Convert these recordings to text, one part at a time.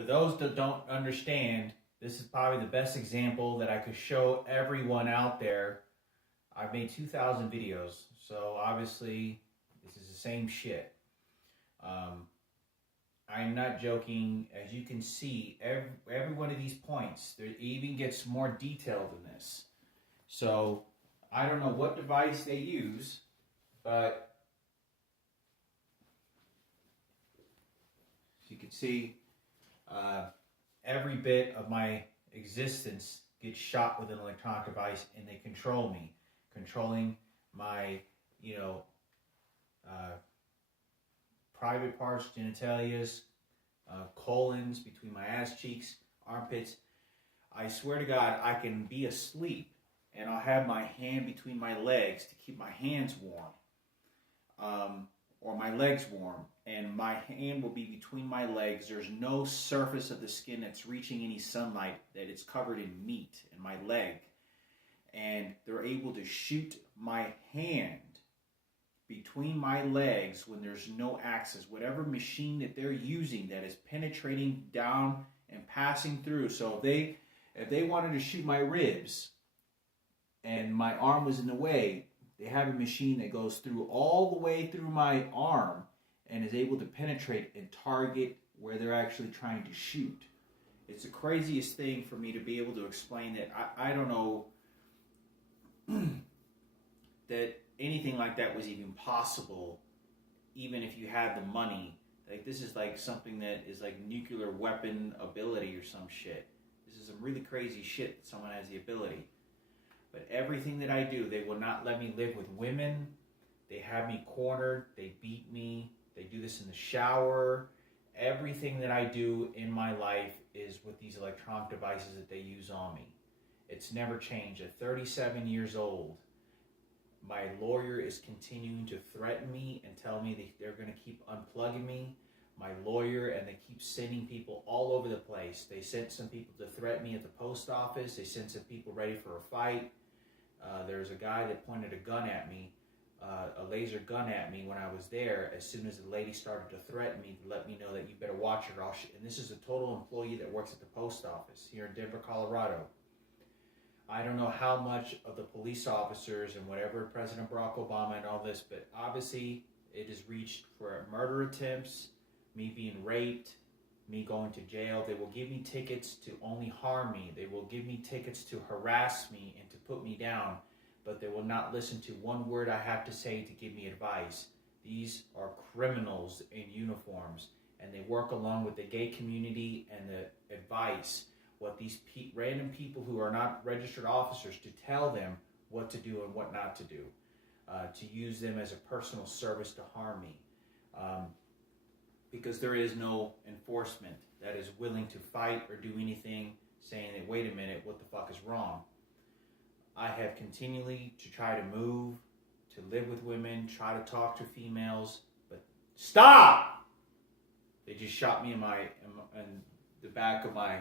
For those that don't understand, this is probably the best example that I could show everyone out there. I've made 2,000 videos, so obviously this is the same shit. I'm not joking. As you can see, every one of these points, there even gets more detailed than this. So I don't know what device they use, but as you can see, every bit of my existence gets shot with an electronic device, and they control me, controlling my, private parts, genitalias, colons between my ass cheeks, armpits. I swear to God, I can be asleep and I'll have my hand between my legs to keep my hands warm, or my legs warm, and my hand will be between my legs. There's no surface of the skin that's reaching any sunlight, that it's covered in meat in my leg. And they're able to shoot my hand between my legs when there's no access, whatever machine that they're using that is penetrating down and passing through. So if they wanted to shoot my ribs and my arm was in the way, they have a machine that goes through all the way through my arm and is able to penetrate and target where they're actually trying to shoot. It's the craziest thing for me to be able to explain that. I don't know that anything like that was even possible, even if you had the money. Like, this is like something that is like nuclear weapon ability or some shit. This is some really crazy shit that someone has the ability. But everything that I do, they will not let me live with women. They have me cornered. They beat me. They do this in the shower. Everything that I do in my life is with these electronic devices that they use on me. It's never changed. At 37 years old, my lawyer is continuing to threaten me and tell me that they're going to keep unplugging me. My lawyer, and they keep sending people all over the place. They sent some people to threaten me at the post office. They sent some people ready for a fight. There's a guy that pointed a gun at me, a laser gun at me when I was there. As soon as the lady started to threaten me, to let me know that you better watch her. And this is a total employee that works at the post office here in Denver, Colorado. I don't know how much of the police officers and whatever, President Barack Obama and all this, but obviously it has reached for murder attempts, me being raped, me going to jail. They will give me tickets to only harm me. They will give me tickets to harass me and to put me down, but they will not listen to one word I have to say to give me advice. These are criminals in uniforms, and they work along with the gay community and the advice, what these random people who are not registered officers, to tell them what to do and what not to do, to use them as a personal service to harm me. Because there is no enforcement that is willing to fight or do anything, saying that, wait a minute, what the fuck is wrong? I have continually to try to move, to live with women, try to talk to females, but stop! They just shot me in the back of my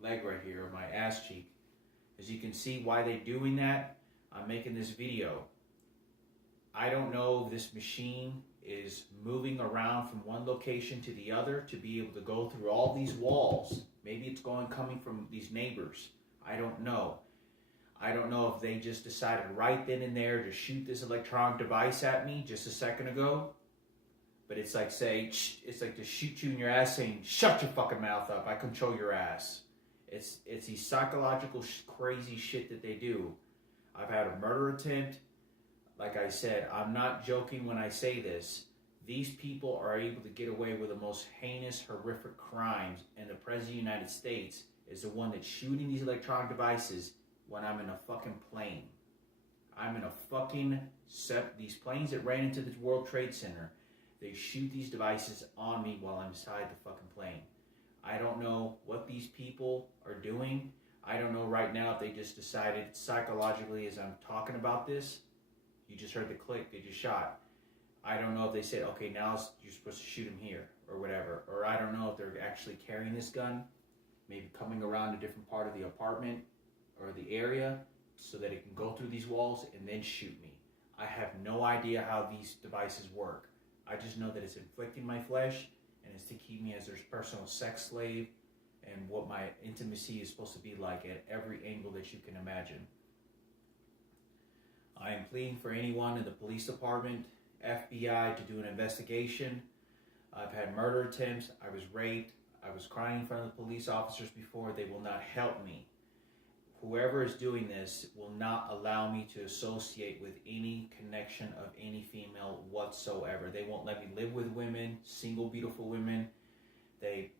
leg right here, my ass cheek. As you can see why they're doing that, I'm making this video. I don't know if this machine is moving around from one location to the other to be able to go through all these walls. Maybe it's coming from these neighbors. I don't know. I don't know if they just decided right then and there to shoot this electronic device at me just a second ago. But it's like it's like to shoot you in your ass saying, shut your fucking mouth up, I control your ass. It's these psychological crazy shit that they do. I've had a murder attempt. Like I said, I'm not joking when I say this. These people are able to get away with the most heinous, horrific crimes, and the President of the United States is the one that's shooting these electronic devices when I'm in a fucking plane. I'm in a fucking these planes that ran into the World Trade Center. They shoot these devices on me while I'm inside the fucking plane. I don't know what these people are doing. I don't know right now if they just decided psychologically as I'm talking about this. You just heard the click, they just shot. I don't know if they said, okay, now you're supposed to shoot him here or whatever. Or I don't know if they're actually carrying this gun, maybe coming around a different part of the apartment or the area so that it can go through these walls and then shoot me. I have no idea how these devices work. I just know that it's inflicting my flesh and it's to keep me as their personal sex slave and what my intimacy is supposed to be like at every angle that you can imagine. I am pleading for anyone in the police department, FBI, to do an investigation. I've had murder attempts. I was raped. I was crying in front of the police officers before. They will not help me. Whoever is doing this will not allow me to associate with any connection of any female whatsoever. They won't let me live with women, single beautiful women. They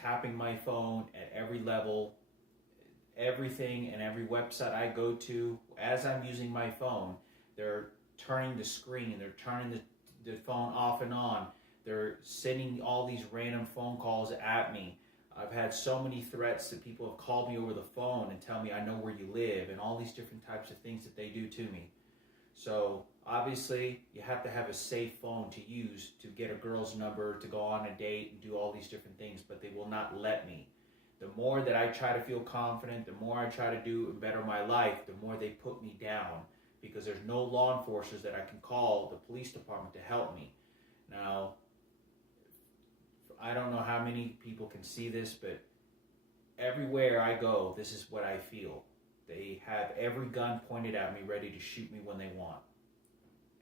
tapping my phone at every level. Everything and every website I go to, as I'm using my phone, they're turning the screen, they're turning the phone off and on. They're sending all these random phone calls at me. I've had so many threats that people have called me over the phone and tell me I know where you live and all these different types of things that they do to me. So obviously you have to have a safe phone to use to get a girl's number, to go on a date and do all these different things, but they will not let me. The more that I try to feel confident, the more I try to do and better my life, the more they put me down, because there's no law enforcers that I can call the police department to help me. Now, I don't know how many people can see this, but everywhere I go, this is what I feel. They have every gun pointed at me, ready to shoot me when they want.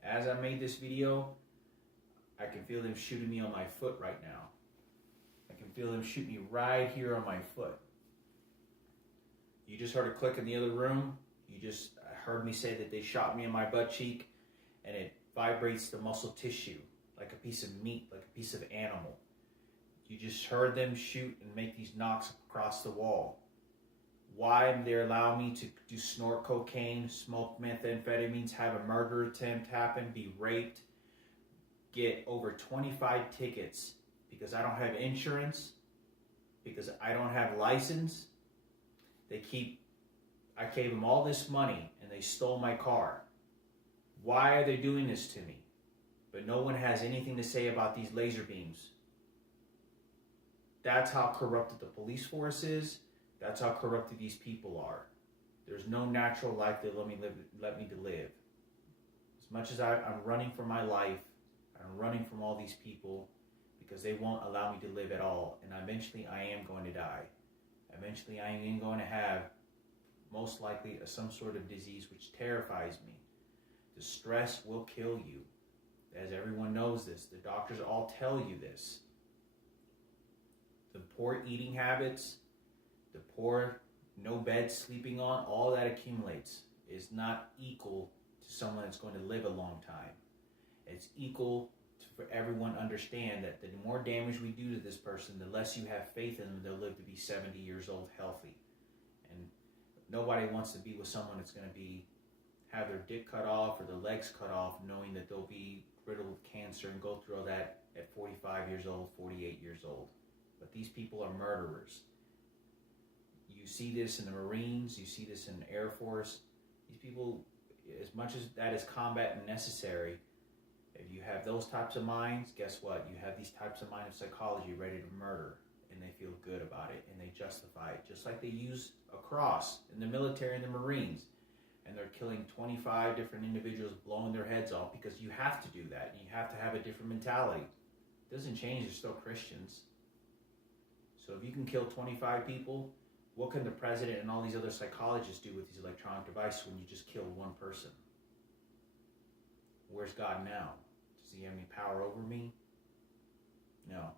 As I made this video, I can feel them shooting me on my foot right now. I can feel them shoot me right here on my foot. You just heard a click in the other room. You just heard me say that they shot me in my butt cheek, and it vibrates the muscle tissue like a piece of meat, like a piece of animal. You just heard them shoot and make these knocks across the wall. Why they allow me to do snort cocaine, smoke methamphetamines, have a murder attempt happen, be raped, get over 25 tickets because I don't have insurance, because I don't have license. I gave them all this money and they stole my car. Why are they doing this to me? But no one has anything to say about these laser beams. That's how corrupted the police force is. That's how corrupted these people are. There's no natural life they let me to live. As much as I'm running for my life, I'm running from all these people because they won't allow me to live at all. And eventually I am going to die. Eventually I am going to have, most likely, some sort of disease which terrifies me. The stress will kill you. As everyone knows this. The doctors all tell you this. The poor eating habits, the poor no bed sleeping on, all that accumulates is not equal to someone that's going to live a long time. It's equal to, for everyone to understand that the more damage we do to this person, the less you have faith in them, they'll live to be 70 years old healthy. And nobody wants to be with someone that's going to have their dick cut off or their legs cut off, knowing that they'll be riddled with cancer and go through all that at 45 years old, 48 years old. But these people are murderers. You see this in the Marines, you see this in the Air Force. These people, as much as that is combat and necessary, if you have those types of minds, guess what? You have these types of mind of psychology ready to murder, and they feel good about it, and they justify it. Just like they use a cross in the military and the Marines, and they're killing 25 different individuals, blowing their heads off, because you have to do that. You have to have a different mentality. It doesn't change, they're still Christians. So if you can kill 25 people, what can the president and all these other psychologists do with these electronic devices when you just kill one person? Where's God now? Does he have any power over me? No.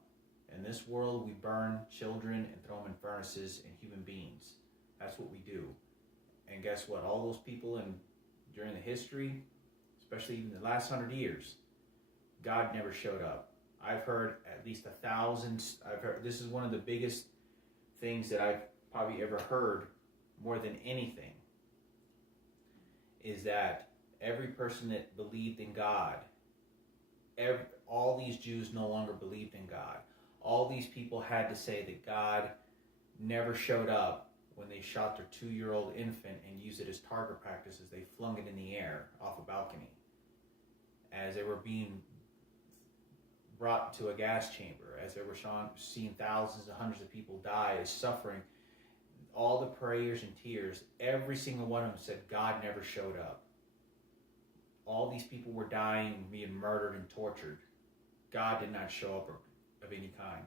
In this world, we burn children and throw them in furnaces and human beings. That's what we do. And guess what? All those people during the history, especially even the last 100 years, God never showed up. I've heard at least 1,000. This is one of the biggest things that I've probably ever heard, more than anything, is that every person that believed in God, all these Jews no longer believed in God. All these people had to say that God never showed up when they shot their 2-year-old infant and used it as target practice as they flung it in the air off a balcony. As they were being brought to a gas chamber, as they were seeing thousands and hundreds of people die, as suffering, all the prayers and tears, every single one of them said God never showed up. All these people were dying, being murdered and tortured. God did not show up. of any kind.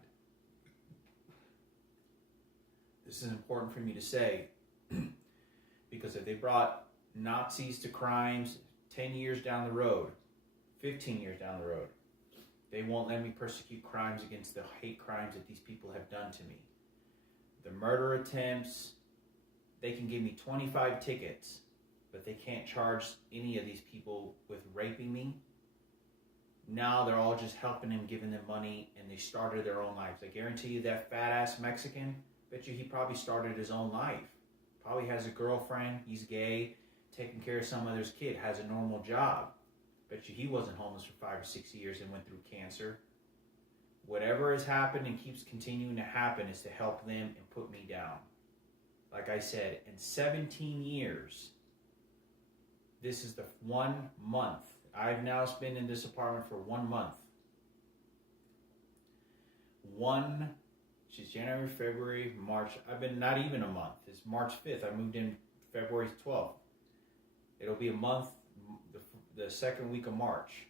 This is important for me to say because if they brought Nazis to crimes 10 years down the road, 15 years down the road, they won't let me persecute crimes against the hate crimes that these people have done to me. The murder attempts, they can give me 25 tickets, but they can't charge any of these people with raping me. Now they're all just helping him, giving them money, and they started their own lives. I guarantee you that fat-ass Mexican, bet you he probably started his own life. Probably has a girlfriend, he's gay, taking care of some other's kid, has a normal job. Bet you he wasn't homeless for 5 or 6 years and went through cancer. Whatever has happened and keeps continuing to happen is to help them and put me down. Like I said, in 17 years, this is the 1 month. I've now been in this apartment for 1 month. She's January, February, March. I've been not even a month. It's March 5th. I moved in February 12th. It'll be a month, the second week of March.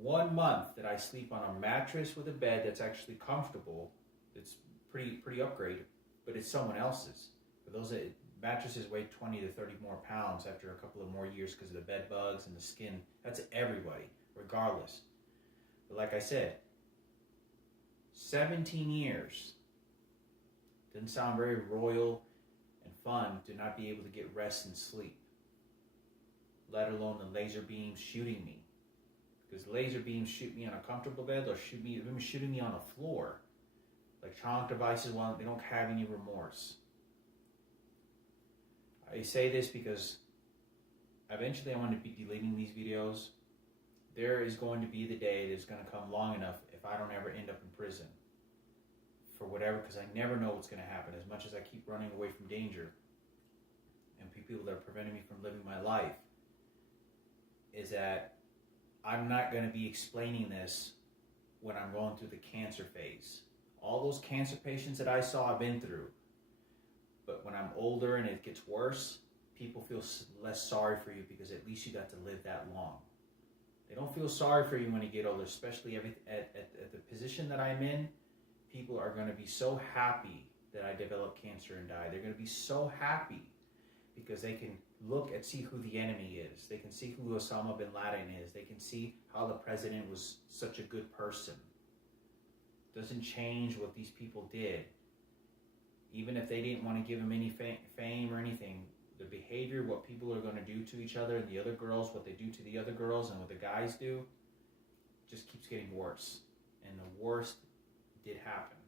1 month that I sleep on a mattress with a bed that's actually comfortable. It's pretty upgraded, but it's someone else's. For those that mattresses weigh 20 to 30 more pounds after a couple of more years because of the bed bugs and the skin. That's everybody, regardless. But like I said, 17 years. Didn't sound very royal and fun to not be able to get rest and sleep. Let alone the laser beams shooting me. Because laser beams shoot me on a comfortable bed, they'll shoot me, they're shooting me on the floor. Electronic devices, well, they don't have any remorse. I say this because eventually I want to be deleting these videos. There is going to be the day that's going to come long enough if I don't ever end up in prison. For whatever, because I never know what's going to happen. As much as I keep running away from danger and people that are preventing me from living my life, is that I'm not going to be explaining this when I'm going through the cancer phase. All those cancer patients that I saw, I've been through. But when I'm older and it gets worse, people feel less sorry for you because at least you got to live that long. They don't feel sorry for you when you get older, especially at the position that I'm in. People are going to be so happy that I developed cancer and died. They're going to be so happy because they can look and see who the enemy is. They can see who Osama bin Laden is. They can see how the president was such a good person. Doesn't change what these people did. Even if they didn't want to give him any fame or anything, the behavior, what people are going to do to each other and the other girls, what they do to the other girls and what the guys do, just keeps getting worse. And the worst did happen.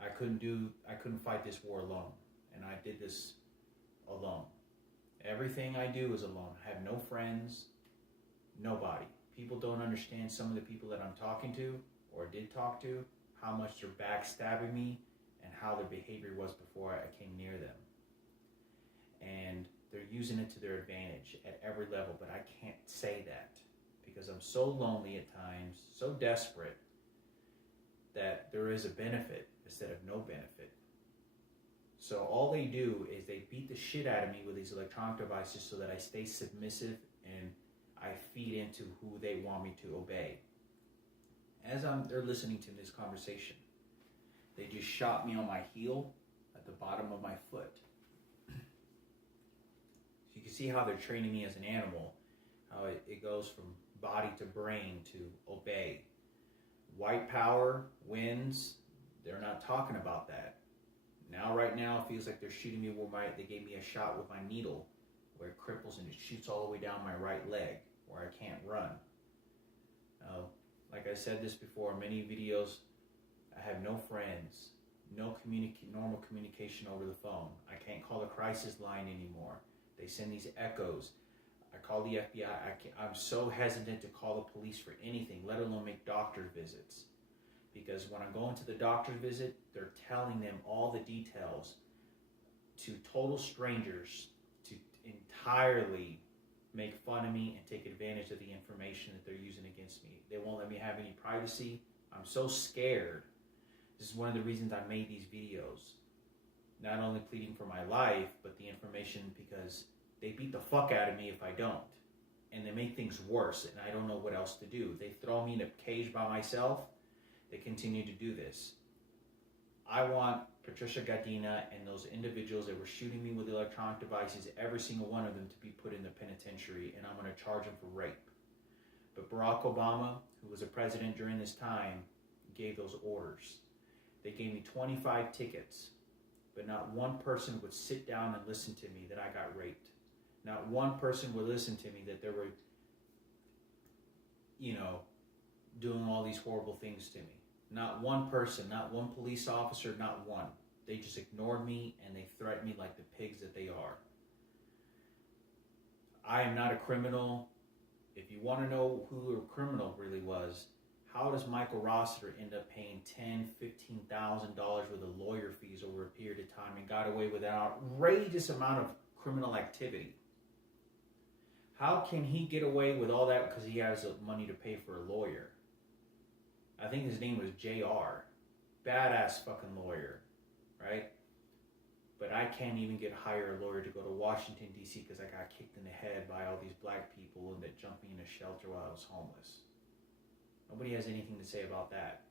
I couldn't fight this war alone. And I did this alone. Everything I do is alone. I have no friends, nobody. People don't understand some of the people that I'm talking to or did talk to, how much they're backstabbing me and how their behavior was before I came near them. And they're using it to their advantage at every level, but I can't say that because I'm so lonely at times, so desperate that there is a benefit instead of no benefit. So all they do is they beat the shit out of me with these electronic devices so that I stay submissive and I feed into who they want me to obey. As they're listening to this conversation, they just shot me on my heel at the bottom of my foot. So you can see how they're training me as an animal, how it goes from body to brain to obey. White power wins. They're not talking about that. Right now, it feels like they're shooting me they gave me a shot with my needle where it cripples and it shoots all the way down my right leg where I can't run. Like I said this before in many videos, I have no friends, no normal communication over the phone. I can't call the crisis line anymore. They send these echoes. I call the FBI. I'm so hesitant to call the police for anything, let alone make doctor visits. Because when I'm going to the doctor's visit, they're telling them all the details to total strangers to entirely make fun of me and take advantage of the information that they're using against me. They won't let me have any privacy. I'm so scared. This is one of the reasons I made these videos. Not only pleading for my life, but the information because they beat the fuck out of me if I don't. and they make things worse, and I don't know what else to do. They throw me in a cage by myself. They continue to do this. I want Patricia Gadina and those individuals that were shooting me with electronic devices, every single one of them, to be put in the penitentiary, and I'm going to charge them for rape. But Barack Obama, who was a president during this time, gave those orders. They gave me 25 tickets, but not one person would sit down and listen to me that I got raped. Not one person would listen to me that they were, doing all these horrible things to me. Not one person, not one police officer, not one. They just ignored me and they threatened me like the pigs that they are. I am not a criminal. If you want to know who a criminal really was, how does Michael Rossiter end up paying $10,000, $15,000 worth of lawyer fees over a period of time and got away with an outrageous amount of criminal activity? How can he get away with all that because he has the money to pay for a lawyer? I think his name was JR. Badass fucking lawyer, right? But I can't even hire a lawyer to go to Washington, D.C. because I got kicked in the head by all these black people and that jumped me in a shelter while I was homeless. Nobody has anything to say about that.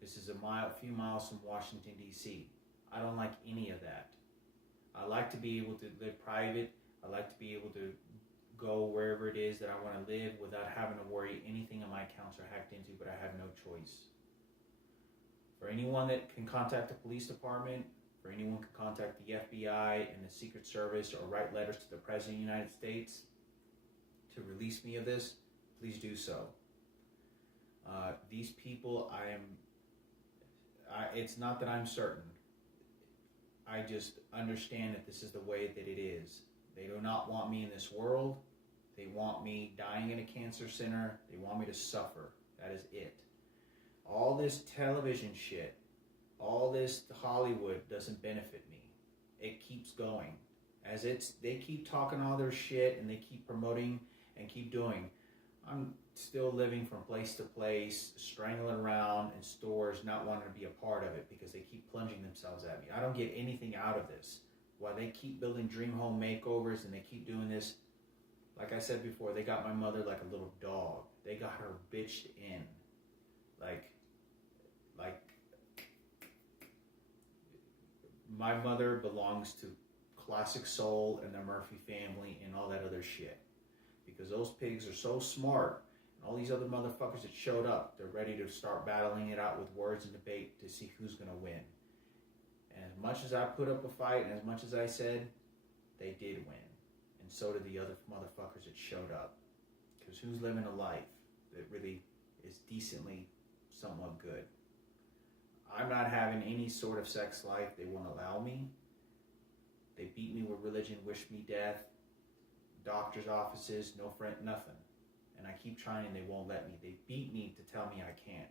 This is a few miles from Washington, D.C. I don't like any of that. I like to be able to live private. I like to be able to go wherever it is that I want to live without having to worry anything of my accounts are hacked into, but I have no choice. For anyone that can contact the police department, for anyone can contact the FBI and the Secret Service or write letters to the President of the United States to release me of this, please do so. These people, it's not that I'm certain. I just understand that this is the way that it is. They do not want me in this world. They want me dying in a cancer center. They want me to suffer. That is it. All this television shit, all this Hollywood doesn't benefit me. It keeps going. They keep talking all their shit and they keep promoting and keep doing. I'm still living from place to place, strangling around in stores, not wanting to be a part of it because they keep plunging themselves at me. I don't get anything out of this. While they keep building dream home makeovers and they keep doing this, like I said before, they got my mother like a little dog. They got her bitched in. Like my mother belongs to Classic Soul and the Murphy family and all that other shit. Because those pigs are so smart, and all these other motherfuckers that showed up, they're ready to start battling it out with words and debate to see who's going to win. And as much as I put up a fight, and as much as I said, they did win. And so did the other motherfuckers that showed up. Because who's living a life that really is decently somewhat good? I'm not having any sort of sex life. They won't allow me. They beat me with religion, wish me death. Doctor's offices, no friend, nothing. And I keep trying and they won't let me. They beat me to tell me I can't.